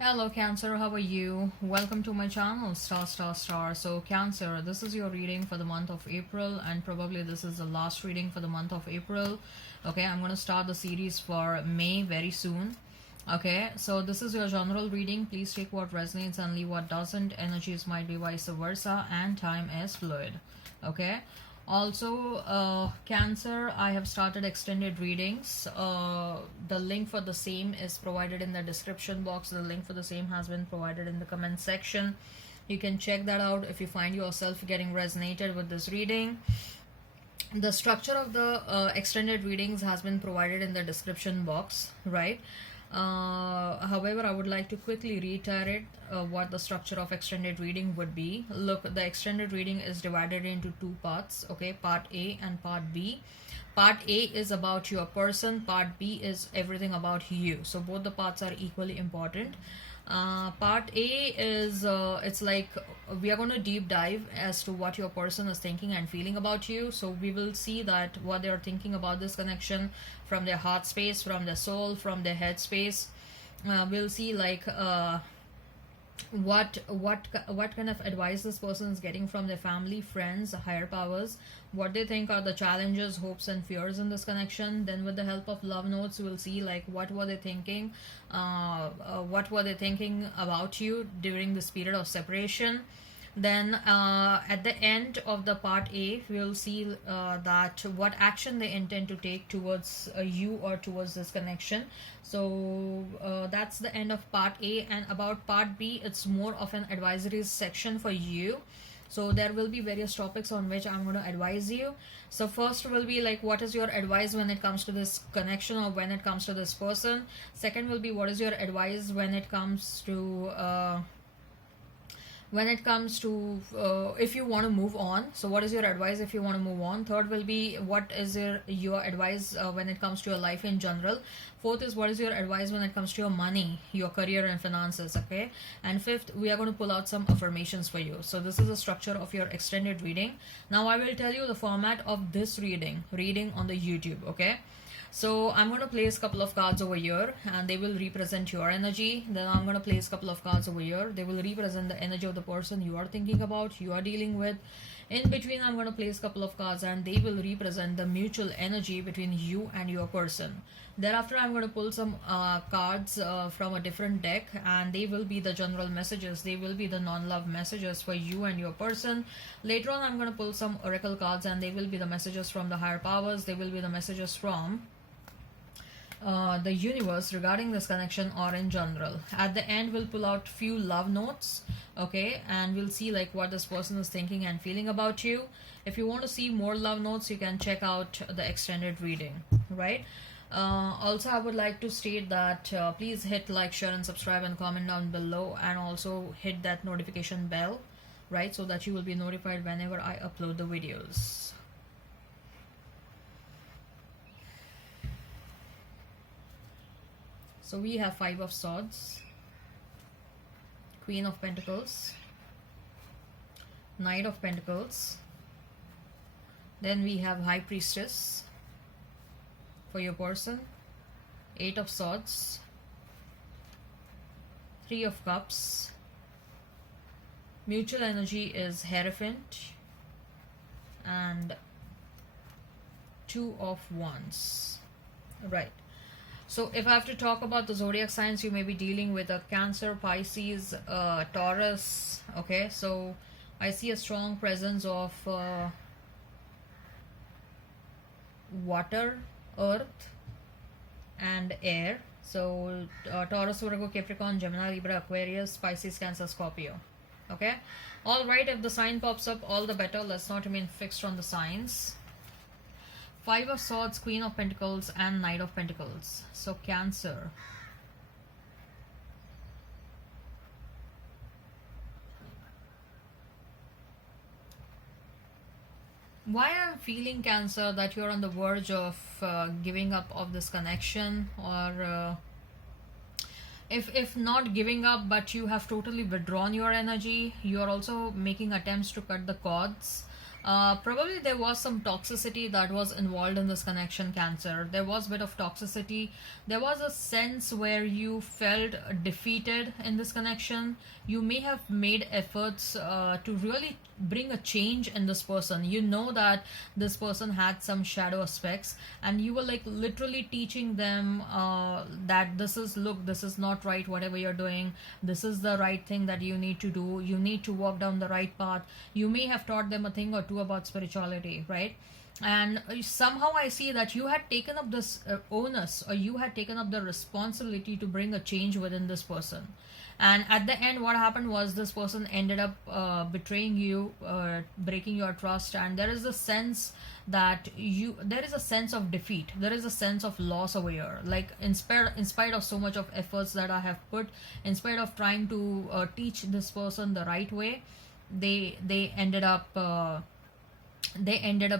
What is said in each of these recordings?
Hello Cancer, how are you? Welcome to my channel Star. So Cancer, this is your reading for the month of April, and probably this is the last reading for the month of April. Okay, I'm going to start the series for May very soon. Okay, so this is your general reading. Please take what resonates and leave what doesn't. Energies might be vice versa, and time is fluid. Okay, also Cancer, I have started extended readings. The link for the same is provided in the description box. The link for the same has been provided in the comment section. You can check that out if you find yourself getting resonated with this reading. The structure of the extended readings has been provided in the description box, right? However, I would like to quickly reiterate what the structure of extended reading would be. Look, the extended reading is divided into two parts, okay? Part A and Part B. Part A is about your person, Part B is everything about you. So both the parts are equally important. Part A is it's like we are going to deep dive as to what your person is thinking and feeling about you. So we will see that what they are thinking about this connection from their heart space, from their soul, from their head space. We'll see like what kind of advice this person is getting from their family, friends, higher powers, what they think are the challenges, hopes and fears in this connection. Then with the help of love notes, we'll see like what were they thinking, what were they thinking about you during this period of separation. Then at the end of the part A, we'll see that what action they intend to take towards you or towards this connection. So that's the end of part A. And about part B, it's more of an advisory section for you. So there will be various topics on which I'm going to advise you. So first will be like what is your advice when it comes to this connection or when it comes to this person. Second will be what is your advice when it comes to if you want to move on. So what is your advice if you want to move on? Third will be what is your advice when it comes to your life in general. Fourth is what is your advice when it comes to your money, your career and finances. Okay, and fifth, we are going to pull out some affirmations for you. So this is the structure of your extended reading. Now I will tell you the format of this reading on the YouTube. Okay, so I'm going to place a couple of cards over here and they will represent your energy. Then I'm going to place a couple of cards over here. They will represent the energy of the person you are thinking about, you are dealing with. In between, I'm going to place a couple of cards and they will represent the mutual energy between you and your person. Thereafter, I'm going to pull some cards from a different deck and they will be the general messages. They will be the non-love messages for you and your person. Later on, I'm going to pull some oracle cards and they will be the messages from the higher powers. They will be the messages from the universe regarding this connection or in general. At the end, we'll pull out few love notes, okay, and we'll see like what this person is thinking and feeling about you. If you want to see more love notes, you can check out the extended reading, right? Also, I would like to state that please hit like, share and subscribe and comment down below, and also hit that notification bell, right, so that you will be notified whenever I upload the videos. So we have Five of Swords, Queen of Pentacles, Knight of Pentacles. Then we have High Priestess for your person, Eight of Swords, Three of Cups. Mutual energy is Hierophant and Two of Wands. Right. So if I have to talk about the zodiac signs you may be dealing with, a Cancer, Pisces, Taurus. Okay, so I see a strong presence of water, earth and air. So Taurus, Virgo, Capricorn, Gemini, Libra, Aquarius, Pisces, Cancer, Scorpio. Okay, all right, if the sign pops up, all the better. Let's not remain fixed on the signs. Five of Swords, Queen of Pentacles and Knight of Pentacles. So Cancer. Why I'm feeling, Cancer, that you're on the verge of giving up of this connection, or if not giving up, but you have totally withdrawn your energy. You are also making attempts to cut the cords. Probably there was some toxicity that was involved in this connection, Cancer. There was a bit of toxicity. There was a sense where you felt defeated in this connection. You may have made efforts to really bring a change in this person. You know that this person had some shadow aspects, and you were like literally teaching them that this is, look, this is not right, whatever you're doing. This is the right thing that you need to do. You need to walk down the right path. You may have taught them a thing or two about spirituality, right? And somehow I see that you had taken up this onus, or you had taken up the responsibility to bring a change within this person. And at the end, what happened was this person ended up betraying you, breaking your trust, and there is a sense that there is a sense of defeat, there is a sense of loss over here. Like in spite of so much of efforts that I have put, in spite of trying to teach this person the right way, they ended up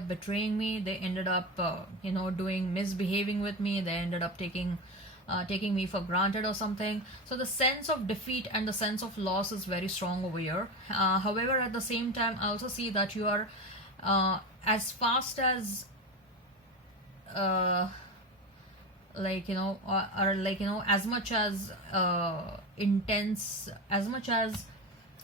betraying me. They ended up doing misbehaving with me. They ended up taking me for granted or something. So the sense of defeat and the sense of loss is very strong over here. However, at the same time, I also see that you are as fast as or like as much as intense, as much as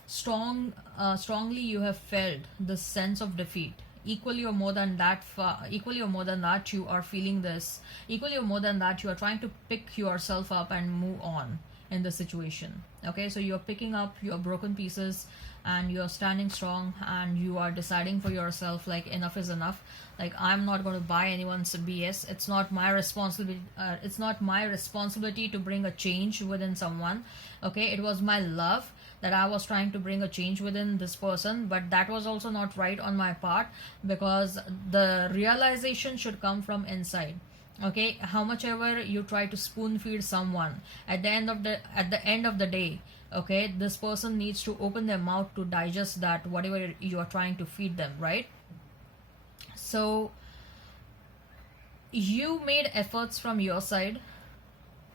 strongly you have felt this sense of defeat, equally or more than that, equally or more than that, you are feeling this, equally or more than that, you are trying to pick yourself up and move on in the situation. Okay, so you're picking up your broken pieces and you're standing strong, and you are deciding for yourself, like, enough is enough. Like, I'm not going to buy anyone's BS. It's not my responsibility. It's not my responsibility to bring a change within someone. Okay, it was my love that I was trying to bring a change within this person, but that was also not right on my part, because the realization should come from inside. Okay, how much ever you try to spoon feed someone, at the end of the day, okay, this person needs to open their mouth to digest that whatever you are trying to feed them, right? So you made efforts from your side,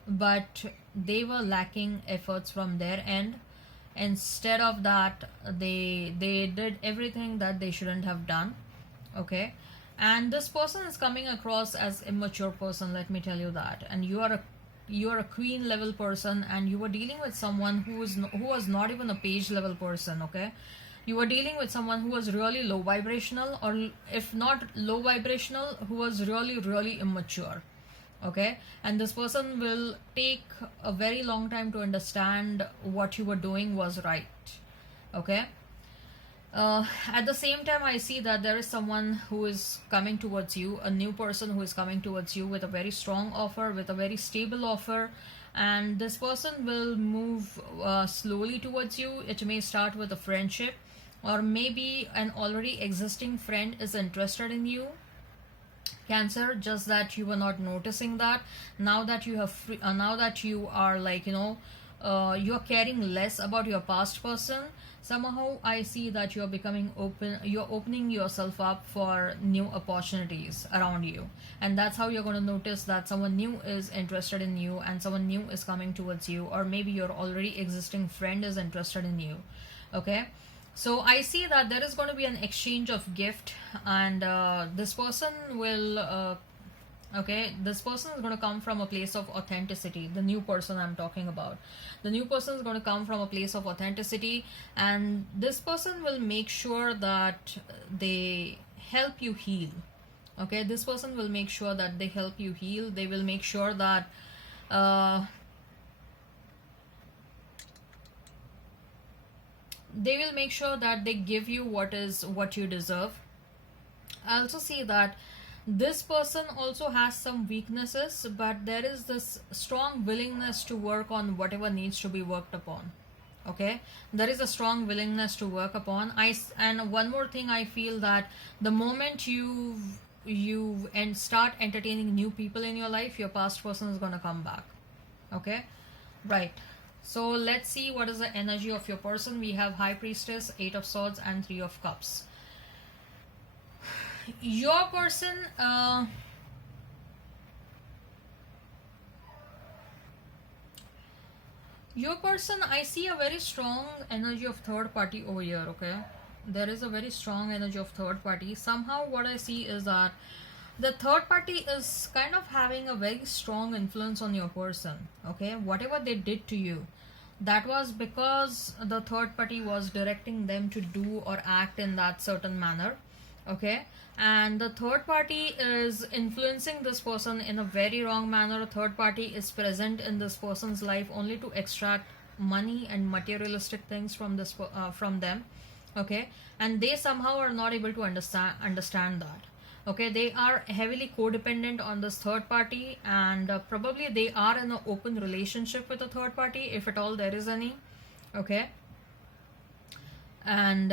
but they were lacking efforts from their end. Instead of that, they did everything that they shouldn't have done. Okay, and this person is coming across as immature person, let me tell you that. And you are a queen level person, and you were dealing with someone who was not even a page level person. Okay, you were dealing with someone who was really low vibrational, or if not low vibrational, who was really immature. Okay, and this person will take a very long time to understand what you were doing was right. Okay, at the same time, I see that there is someone who is coming towards you, a new person who is coming towards you with a very strong offer, with a very stable offer. And this person will move slowly towards you. It may start with a friendship, or maybe an already existing friend is interested in you, Cancer, just that you were not noticing that. Now that you have now that you are like, you are caring less about your past person, somehow I see that you're becoming open, you're opening yourself up for new opportunities around you. And that's how you're going to notice that someone new is interested in you, and someone new is coming towards you, or maybe your already existing friend is interested in you. Okay, so I see that there is going to be an exchange of gift, and this person will okay, this person is going to come from a place of authenticity. The new person I'm talking about, the new person is going to come from a place of authenticity, and this person will make sure that they help you heal. Okay, this person will make sure that they help you heal. They will make sure that uh, they give you what you deserve. I also see that this person also has some weaknesses, but there is this strong willingness to work on whatever needs to be worked upon. Okay, there is a strong willingness to work upon. And one more thing, I feel that the moment you and start entertaining new people in your life, your past person is going to come back. Okay, right. So let's see what is the energy of your person. We have High Priestess, Eight of Swords, and Three of Cups. Your person, I see a very strong energy of third party over here. Okay, there is a very strong energy of third party. Somehow what I see is that the third party is kind of having a very strong influence on your person. Okay, whatever they did to you, that was because the third party was directing them to do or act in that certain manner. Okay, and the third party is influencing this person in a very wrong manner. A third party is present in this person's life only to extract money and materialistic things from from them. Okay, and they somehow are not able to understand that. Okay, they are heavily codependent on this third party, and probably they are in an open relationship with a third party, if at all there is any. Okay, and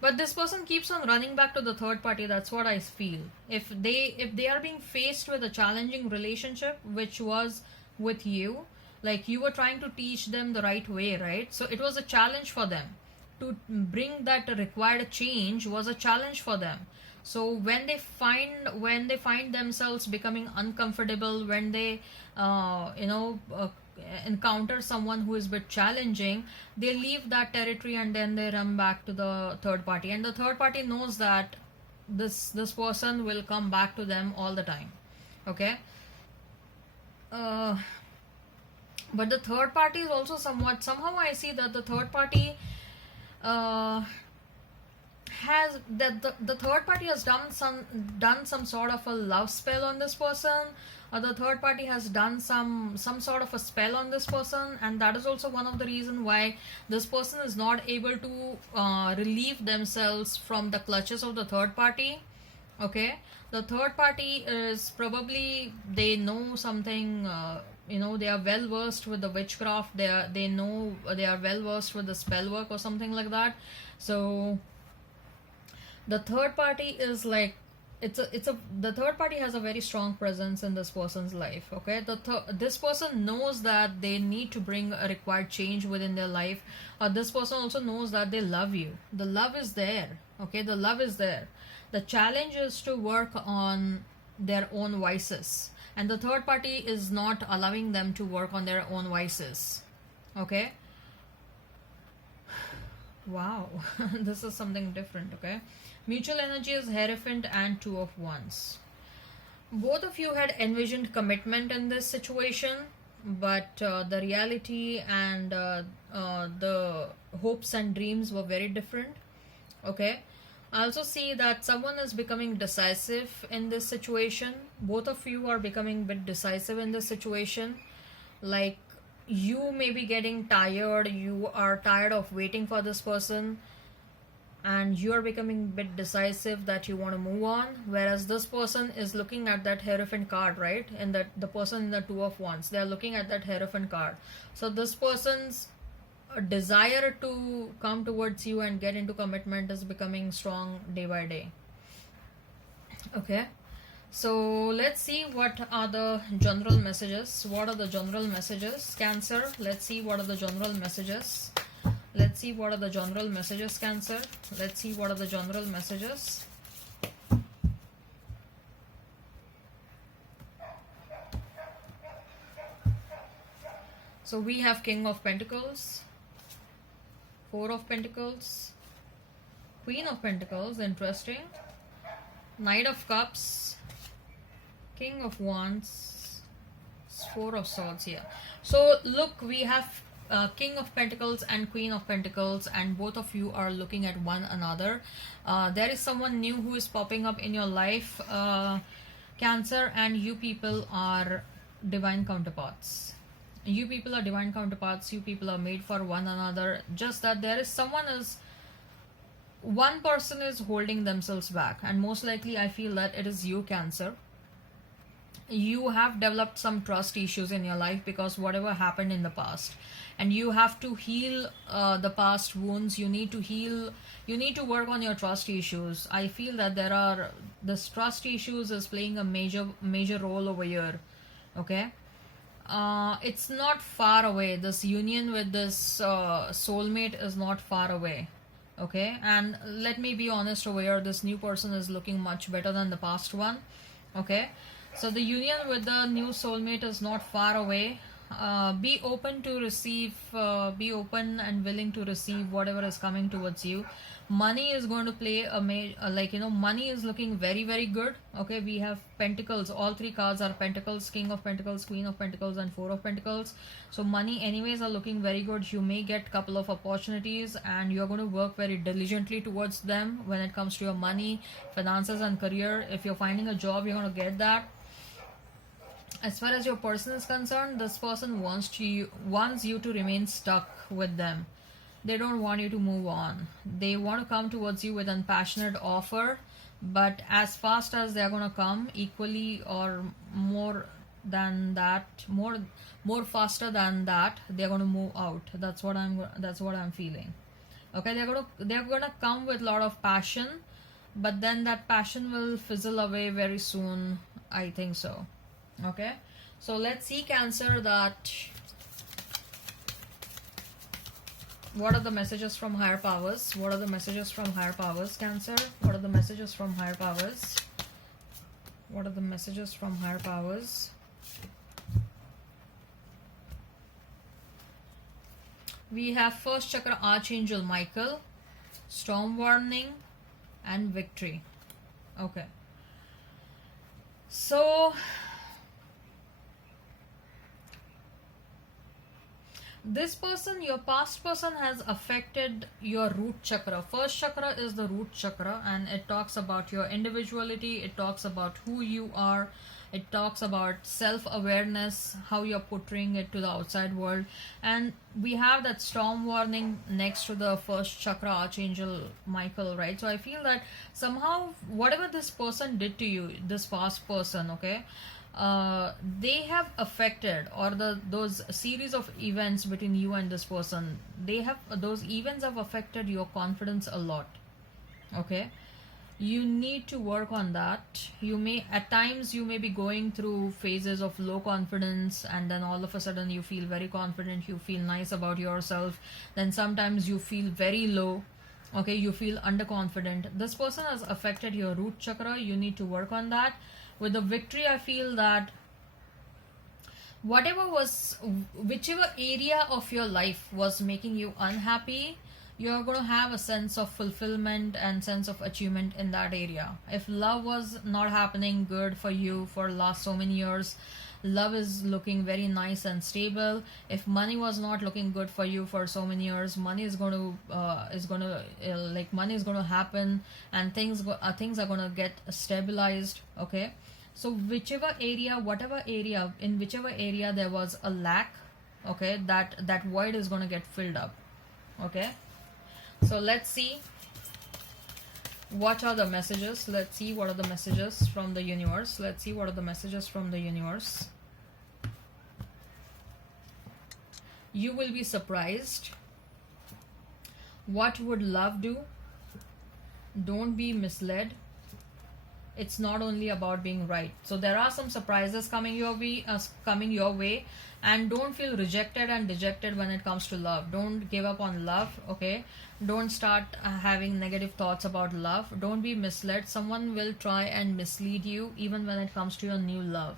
but this person keeps on running back to the third party. That's what I feel. If they are being faced with a challenging relationship which was with you, like you were trying to teach them the right way, right? So it was a challenge for them to bring that required change, was a challenge for them. So when they find themselves becoming uncomfortable, when they encounter someone who is a bit challenging, they leave that territory and then they run back to the third party, and the third party knows that this person will come back to them all the time. Okay, uh, but the third party is also somehow I see that the third party uh, has that the third party has done some sort of a love spell on this person, or the third party has done some sort of a spell on this person, and that is also one of the reason why this person is not able to relieve themselves from the clutches of the third party. Okay, the third party is probably, they know something, they are well versed with the witchcraft, they know, they are well versed with the spell work or something like that. So the third party is like, the third party has a very strong presence in this person's life. Okay, this person knows that they need to bring a required change within their life, or this person also knows that they love you. The love is there. Okay, the love is there. The challenge is to work on their own vices, and the third party is not allowing them to work on their own vices. Okay, wow. This is something different. Okay, mutual energy is Hierophant and Two of Wands. Both of you had envisioned commitment in this situation, but the reality and the hopes and dreams were very different. Okay, I also see that someone is becoming decisive in this situation. Both of you are becoming a bit decisive in this situation. Like, you may be getting tired, you are tired of waiting for this person, and you are becoming a bit decisive that you want to move on, whereas this person is looking at that Hierophant card, right? And that the person in the Two of Wands, they are looking at that Hierophant card. So this person's desire to come towards you and get into commitment is becoming strong day by day. Okay, so let's see what are the general messages. What are the general messages, Cancer? Let's see what are the general messages. Let's see what are the general messages, Cancer. Let's see what are the general messages. So we have King of Pentacles, Four of Pentacles, Queen of Pentacles, interesting, Knight of Cups, King of Wands, Four of Swords here. So look, we have King of Pentacles and Queen of Pentacles, and both of you are looking at one another. There is someone new who is popping up in your life, Cancer, and you people are divine counterparts. You people are divine counterparts. You people are made for one another. Just that there is one person is holding themselves back, and most likely I feel that it is you, Cancer. You have developed some trust issues in your life because whatever happened in the past, and you have to heal the past wounds. You need to heal, you need to work on your trust issues. I feel that this trust issues is playing a major role over here. Okay, it's not far away. This union with this soulmate is not far away. Okay, and let me be honest over here, this new person is looking much better than the past one. Okay, so the union with the new soulmate is not far away. be open to receive, be open and willing to receive whatever is coming towards you. Money is going to play like, money is looking very, very good. Okay, we have pentacles. All three cards are pentacles: king of pentacles, queen of pentacles, and four of pentacles. So money anyways are looking very good. You may get couple of opportunities, and you're going to work very diligently towards them when it comes to your money, finances, and career. If you're finding a job, you're going to get that. As far as your person is concerned, this person wants you to remain stuck with them. They don't want you to move on. They want to come towards you with an passionate offer, but as fast as they're going to come, equally or more than that, more faster than that, they're going to move out. That's what I'm feeling. Okay, they're going to come with a lot of passion, but then that passion will fizzle away very soon. I think so. Okay, so let's see, Cancer, that what are the messages from higher powers? What are the messages from higher powers, Cancer? What are the messages from higher powers? What are the messages from higher powers? We have first chakra Archangel Michael, storm warning, and victory. Okay, so this person, your past person, has affected your root chakra. First chakra is the root chakra, and it talks about your individuality, it talks about who you are, it talks about self-awareness, how you're portraying it to the outside world. And we have that storm warning next to the first chakra Archangel Michael, right? So I feel that somehow whatever this person did to you, this past person, okay, they have affected, or those series of events between you and this person, those events have affected your confidence a lot. Okay, you need to work on that. At times you may be going through phases of low confidence, and then all of a sudden you feel very confident, you feel nice about yourself. Then sometimes you feel very low. Okay, you feel underconfident. This person has affected your root chakra. You need to work on that. With the victory, I feel that whichever area of your life was making you unhappy, you're going to have a sense of fulfillment and sense of achievement in that area. If love was not happening good for you for last so many years, love is looking very nice and stable. If money was not looking good for you for so many years, money is going to happen, and things are going to get stabilized. Okay, so whichever area there was a lack, okay, that void is going to get filled up. Okay, so let's see what are the messages. Let's see what are the messages from the universe. Let's see what are the messages from the universe. You will be surprised. What would love do? Don't be misled. It's not only about being right. So there are some surprises coming your way, and don't feel rejected and dejected when it comes to love. Don't give up on love. Okay, don't start having negative thoughts about love. Don't be misled. Someone will try and mislead you even when it comes to your new love.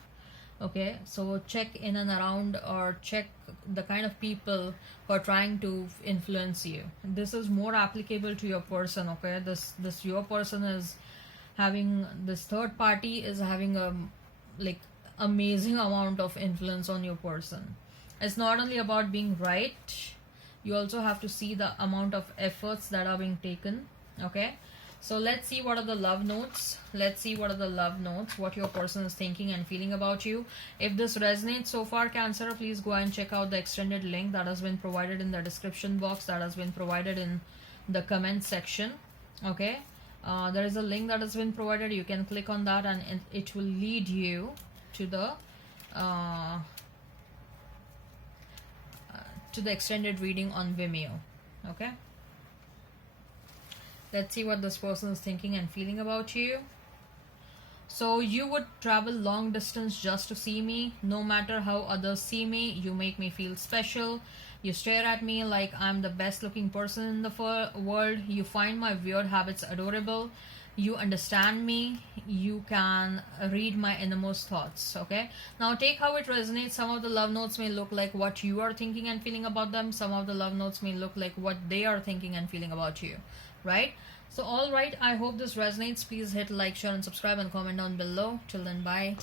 Okay, so check in and around, or check the kind of people who are trying to influence you. This is more applicable to your person. Okay, this your person is having, this third party is having a amazing amount of influence on your person. It's not only about being right, you also have to see the amount of efforts that are being taken. Okay, so let's see what are the love notes. What your person is thinking and feeling about you. If this resonates so far, Cancer, please go and check out the extended link that has been provided in the description box, that has been provided in the comment section. Okay, there is a link that has been provided. You can click on that, and it will lead you to the extended reading on Vimeo. Okay, let's see what this person is thinking and feeling about you. So you would travel long distance just to see me. No matter how others see me, you make me feel special. You stare at me like I'm the best looking person in the world. You find my weird habits adorable. you understand me, you can read my innermost thoughts. Okay, now take how it resonates. Some of the love notes may look like what you are thinking and feeling about them, some of the love notes may look like what they are thinking and feeling about you, right? So all right, I hope this resonates. Please hit like, share and subscribe and comment down below. Till then, bye.